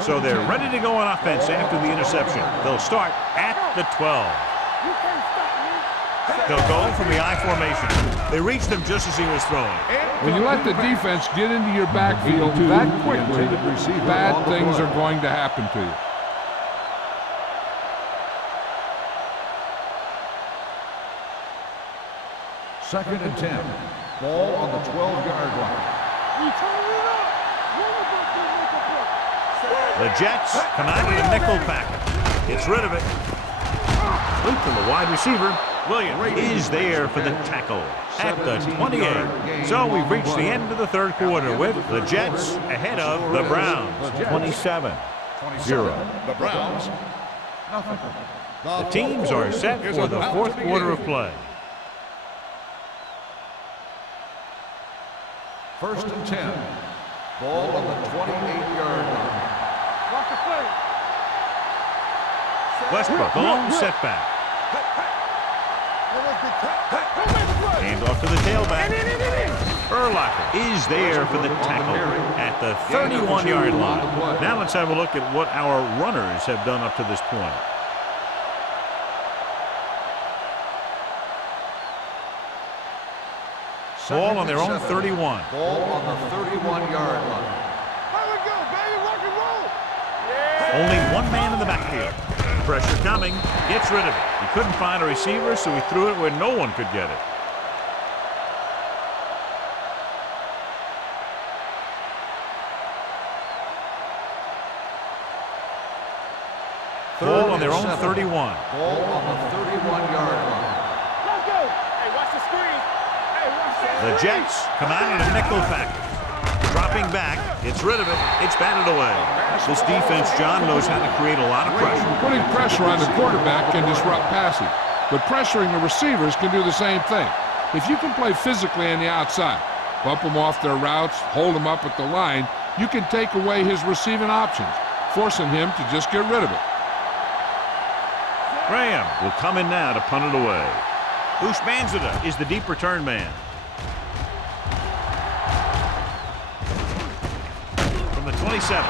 So they're ready to go on offense after the interception. They'll start at the 12. They'll go from the I formation. They reached him just as he was throwing. When you let the defense get into your backfield that quickly, bad things are going to happen to you. Second and 10. Ball on the 12-yard line. The Jets come out with a nickel package. Gets rid of it. Loop to the wide receiver. Williams is there for the tackle at the 28. So we've reached the end of the third quarter with the Jets ahead of the Browns. 27-0. The Browns, nothing. The teams are set for the fourth quarter of play. First and 10. Ball on the 28-yard line. Westbrook, a long setback. Hand off to the tailback. Urlacher is there for the tackle at the 31-yard line. Now let's have a look at what our runners have done up to this point. Ball on their own 31. Ball on the 31-yard line. Only one man in the backfield. Pressure coming. Gets rid of it. He couldn't find a receiver, so he threw it where no one could get it. Ball on their own 31. Ball on the 31-yard line. Let's go. Hey, watch the screen. Hey, watch that. The Jets come out in a nickel package. Dropping back, gets rid of it, it's batted away. This defense, John, knows how to create a lot of pressure. Putting pressure on the quarterback can disrupt passing, but pressuring the receivers can do the same thing. If you can play physically on the outside, bump them off their routes, hold them up at the line, you can take away his receiving options, forcing him to just get rid of it. Graham will come in now to punt it away. Ushmanzada is the deep return man. From the 27,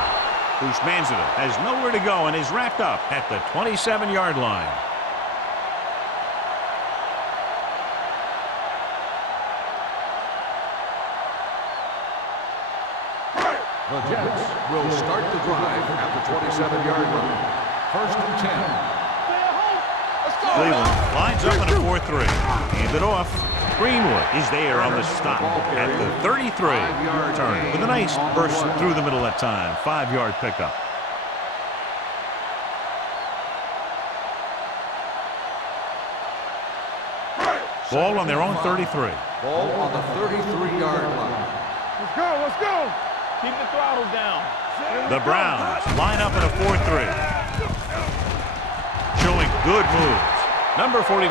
Ushmanzada has nowhere to go and is wrapped up at the 27-yard line. The Jets will start the drive at the 27-yard line. First and 10. Cleveland lines up in a 4-3. Hand it off. Greenwood is there on the stop at the 33. Turner with a nice burst through the middle that time. 5-yard pickup. Ball on their own 33. Ball on the 33-yard line. Let's go, let's go. Keep the throttle down. The Browns line up in a 4-3. Showing good moves. Number 49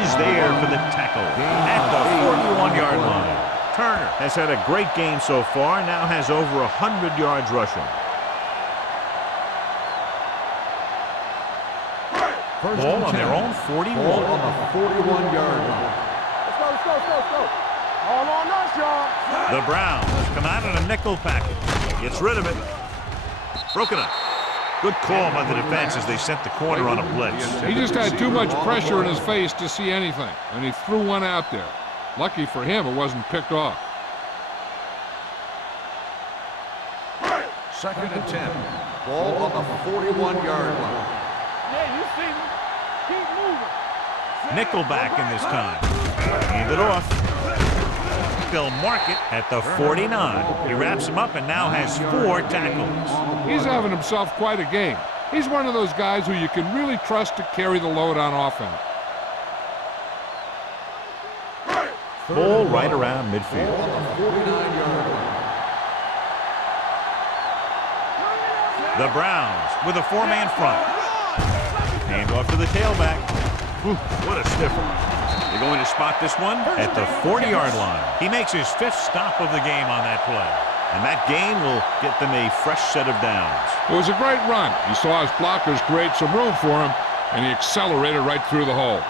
is there for the tackle at the 41-yard line. Turner has had a great game so far, now has over 100 yards rushing. First Ball and on 10. their own 41. Ball on the 41-yard line. Let's go, let's go, let's go, let's go. All on us, y'all. The Browns come out in a nickel package. Gets rid of it. Broken up. Good call by the defense as they sent the corner on a blitz. He just had too much pressure in his face to see anything, and he threw one out there. Lucky for him, it wasn't picked off. Second and 10. Ball on the 41-yard line. Yeah, you see me. Keep moving. Nickelback in this time. Hand it off. They'll mark it at the 49. He wraps him up and now has 4 tackles. He's having himself quite a game. He's one of those guys who you can really trust to carry the load on offense. Ball right around midfield. Ball on the 49-yard line. The Browns with a 4-man front. Hand off to the tailback. Whew, what a stiffer. They're going to spot this one at the 40-yard line. He makes his 5th stop of the game on that play. And that gain will get them a fresh set of downs. It was a great run. He saw his blockers create some room for him, and he accelerated right through the hole.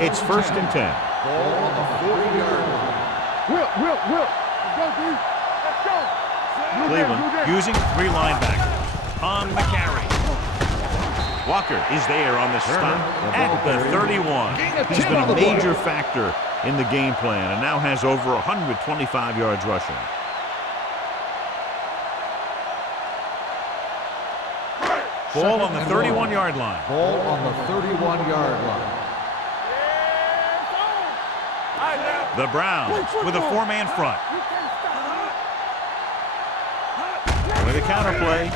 It's first and 10. Ball on the 40-yard line. Will. Let's go, D. Let's go. Cleveland using 3 linebackers on the carry. Walker is there on the stop at the 31. He's been a major factor in the game plan and now has over 125 yards rushing. Ball on the 31-yard line. Ball on the 31-yard line. The Browns with a 4-man front. With a counterplay.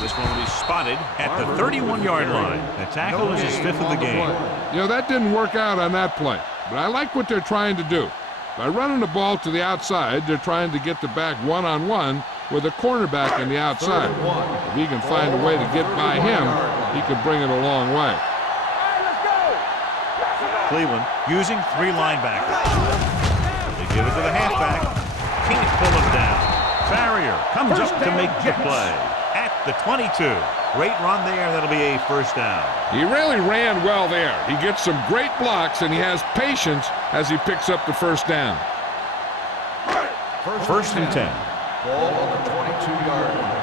This one will be spotted at the 31-yard line. The tackle is his 5th of the game. You know, that didn't work out on that play, but I like what they're trying to do. By running the ball to the outside, they're trying to get the back one-on-one with a cornerback on the outside. If he can find a way to get by him, he can bring it a long way. Cleveland using 3 linebackers. They give it to the halfback. Can't pull him down. Farrier comes up to make the play at the 22. Great run there. That'll be a first down. He really ran well there. He gets some great blocks, and he has patience as he picks up the first down. First and 10. Ball on the 22-yard line.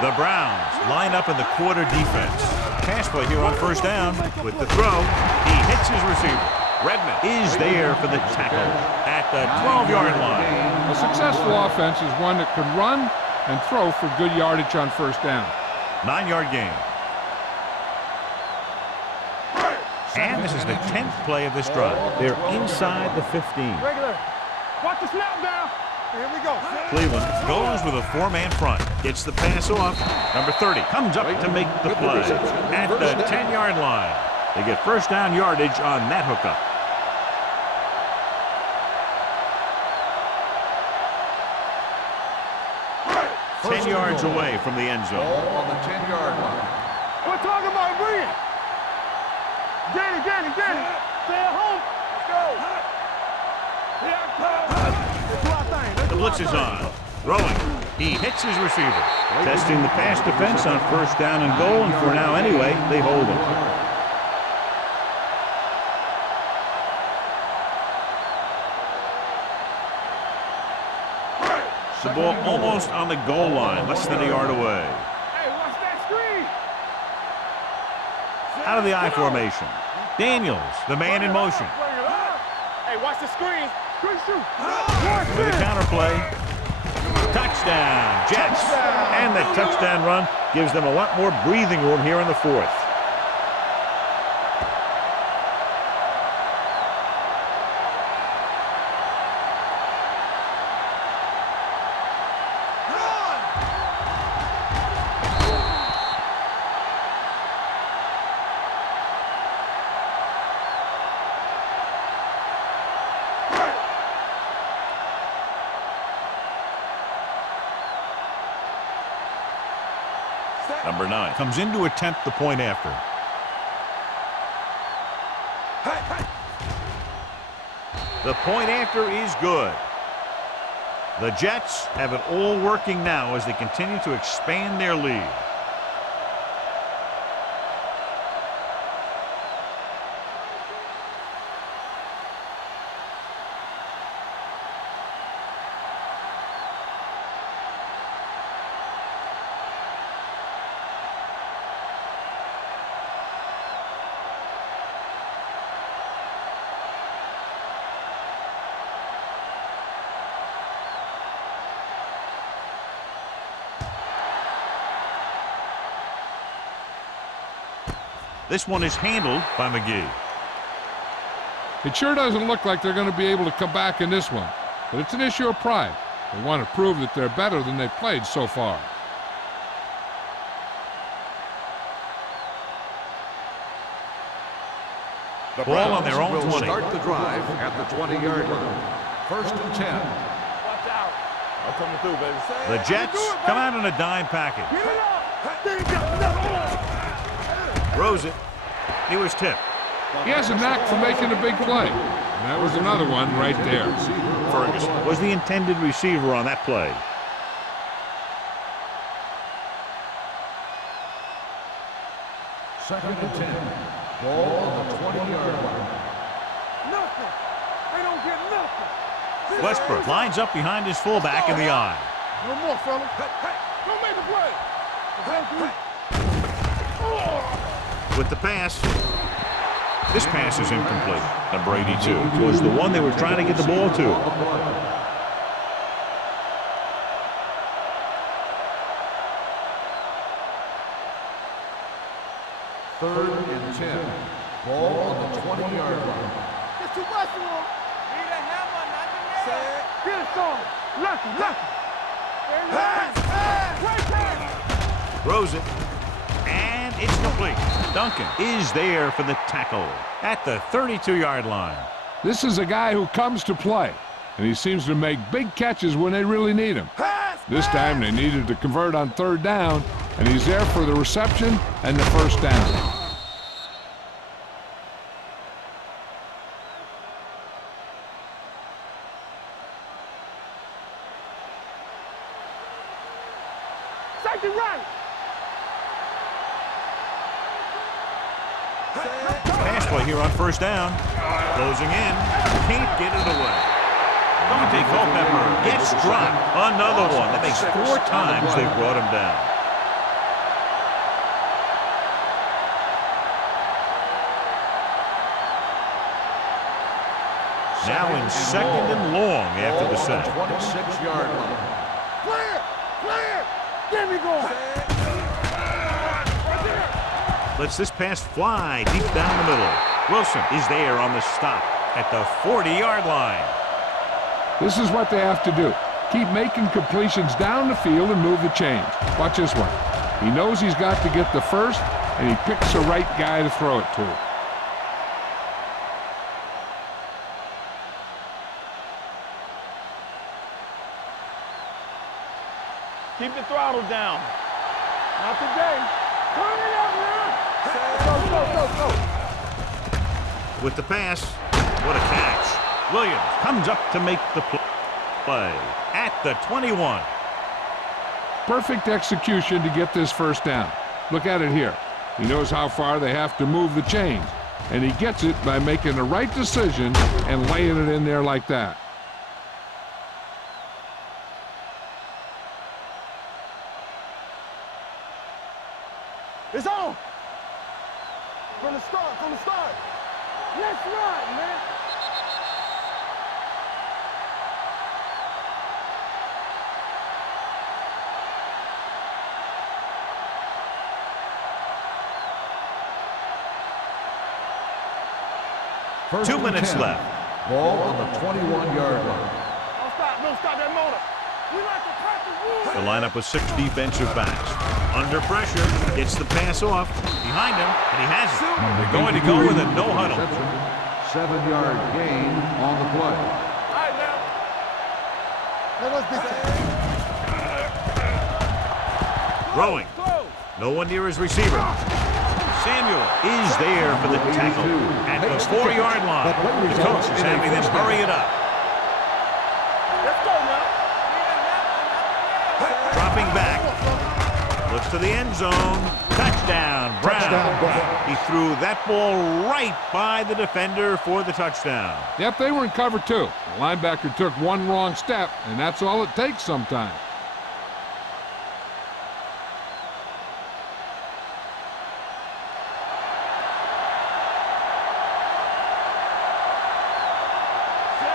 The Browns line up in the quarter defense. Pass play here on first down. With the throw, he hits his receiver. Redmond is there for the tackle at the 12-yard line. A successful offense is one that can run and throw for good yardage on first down. 9-yard gain. And this is the 10th play of this drive. They're inside the 15. Regular. Watch the snap down. Here we go. Cleveland goes with a 4-man front. Gets the pass off. Number 30 comes up to make the play at the 10-yard line. They get first down yardage on that hookup. 10 yards away from the end zone. Ball on the 10-yard line. We're talking about bring it. Danny. Stay at home. Let's go. Here I come. Let's do our thing. Let's The do blitz our is thing. on. Throwing. He hits his receiver. Testing the pass defense on first down and goal, and for now anyway, they hold him. The ball almost on the goal line, less than a yard away. Hey, watch that screen. Out of the I formation. Daniels, the man in motion. Hey, watch the screen. Good shoot. With a counterplay. Touchdown, Jets. And the touchdown run gives them a lot more breathing room here in the 4th. Number 9 comes in to attempt the point after. The point after is good. The Jets have it all working now as they continue to expand their lead. This one is handled by McGee. It sure doesn't look like they're going to be able to come back in this one, but it's an issue of pride. They want to prove that they're better than they've played so far. The Ball on Browns their own will 20. start the drive at the 20-yard line. First and 10. Watch out. I'm coming through, baby. The Jets come out on a dime package. Get it up. There you go. Throws it. He was tipped. He has a knack for making a big play. And that was another one right there. Ferguson was the intended receiver on that play. Second and 10. Ball on the 20-yard line. Nothing. They don't get nothing. Westbrook lines up behind his fullback in the eye. No more, fella. Don't make the play. With the pass. This pass is incomplete. Number 82 was the one they were trying to get the ball to. Third and 10. Ball on the 20-yard line. It's too much for him. Need a hammer, not the nail. Get it, son. Lucky. Right there. Throws it. And it's complete. Duncan is there for the tackle at the 32-yard line. This is a guy who comes to play, and he seems to make big catches when they really need him. This time they needed to convert on third down, and he's there for the reception and the first down. Safety right. Pass play here on first down. Closing in. Can't get it away. Dante Culpepper gets dropped. Another one. That makes 4 times they've brought him down. Now in second and long after the sack. 26-yard line. Clear. There we go. Lets this pass fly deep down the middle. Wilson is there on the stop at the 40-yard line. This is what they have to do. Keep making completions down the field and move the chains. Watch this one. He knows he's got to get the first, and he picks the right guy to throw it to. Keep the throttle down. Not today. Turn it up, man. Go. With the pass, what a catch. Williams comes up to make the play at the 21. Perfect execution to get this first down. Look at it here. He knows how far they have to move the chains, and he gets it by making the right decision and laying it in there like that. It's on. From the start. Let's run, man. First 2 minutes 10. left. Ball on the 21-yard line. Don't stop that motor. We like to practice The lineup with 6 defensive backs. Under pressure, gets the pass off. Behind him, and he has it. They're going to go with a no huddle. 7-yard gain on the play. All right, now. Let's be Throwing. No one near his receiver. Samuel is there for the tackle at the 4-yard line. The coach is having them hurry it up. Let's go now. Looks to the end zone. Touchdown, Brown. Touchdown, Brown. He threw that ball right by the defender for the touchdown. Yep, they were in cover two. The linebacker took one wrong step, and that's all it takes sometimes.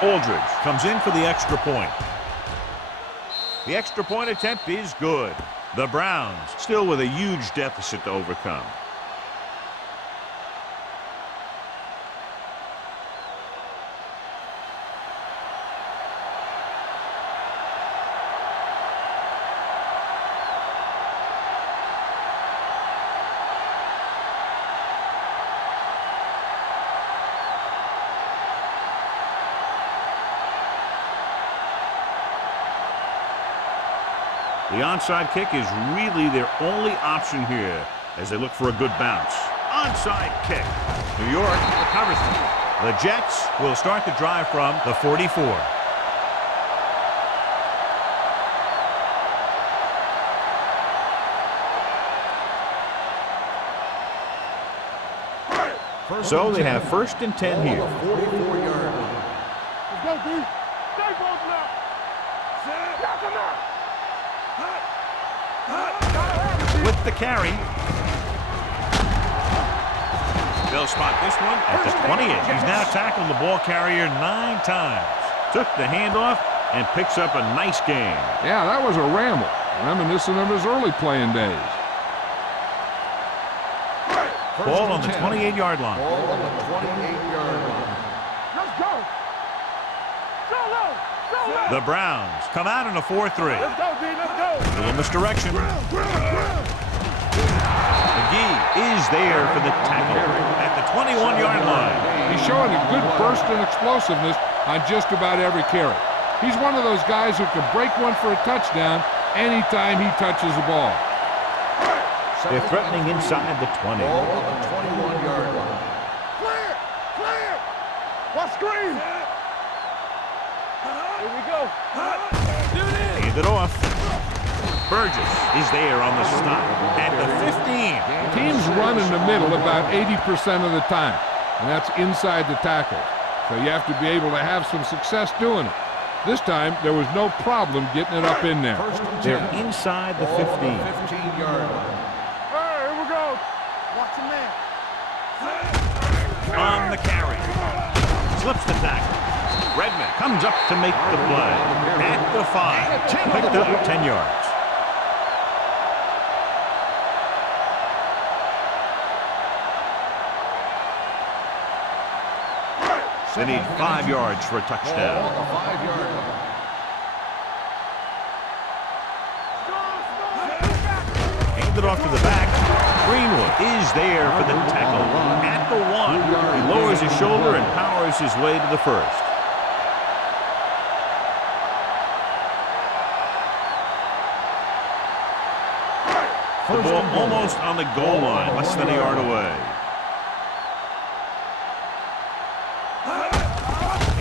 Aldridge comes in for the extra point. The extra point attempt is good. The Browns still with a huge deficit to overcome. The onside kick is really their only option here as they look for a good bounce. Onside kick. New York recovers it. The Jets will start the drive from the 44. So they have 1st and 10 here. 44-yard line. Let's go, D. Stay close now. Knock him out. With the carry. They'll spot this one at the 28. He's now tackled the ball carrier 9 times. Took the handoff and picks up a nice gain. Yeah, that was a ramble, reminiscent of his early playing days. Ball on the 28-yard line. Ball on the 28-yard line. Let's go. Go low. Go low. The Browns come out in a 4-3. Let's go, D. Let's go. Little misdirection. McGee is there for the tackle at the 21-yard line. He's showing a good burst and explosiveness on just about every carry. He's one of those guys who can break one for a touchdown anytime he touches the ball. They're threatening inside the 20. Ball on the 21-yard line. Clear. Clear. What screen? Here we go. Hand it off. Burgess is there on the stop at the 15. Teams run in the middle about 80% of the time, and that's inside the tackle. So you have to be able to have some success doing it. This time, there was no problem getting it up in there. They're inside the 15. 15-yard line. Hey, here we go. Watch him man. On the carry. Slips the tackle. Redmond comes up to make the play. At the 5. Picked up 10 yards. They need 5 yards for a touchdown. Ball on the 5-yard line. Hand it off to the back. Greenwood is there for the tackle. At the 1. He lowers his shoulder and powers his way to the 1st. The ball almost on the goal line, less than a yard away.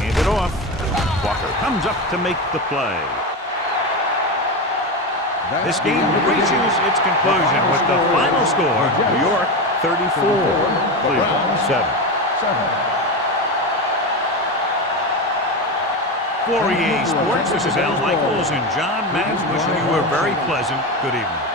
Hand it off. Walker comes up to make the play. This game reaches its conclusion with the final score, New York 34, Cleveland 7. For EA Sports, this is Al Michaels and John Madden wishing you a very pleasant good evening.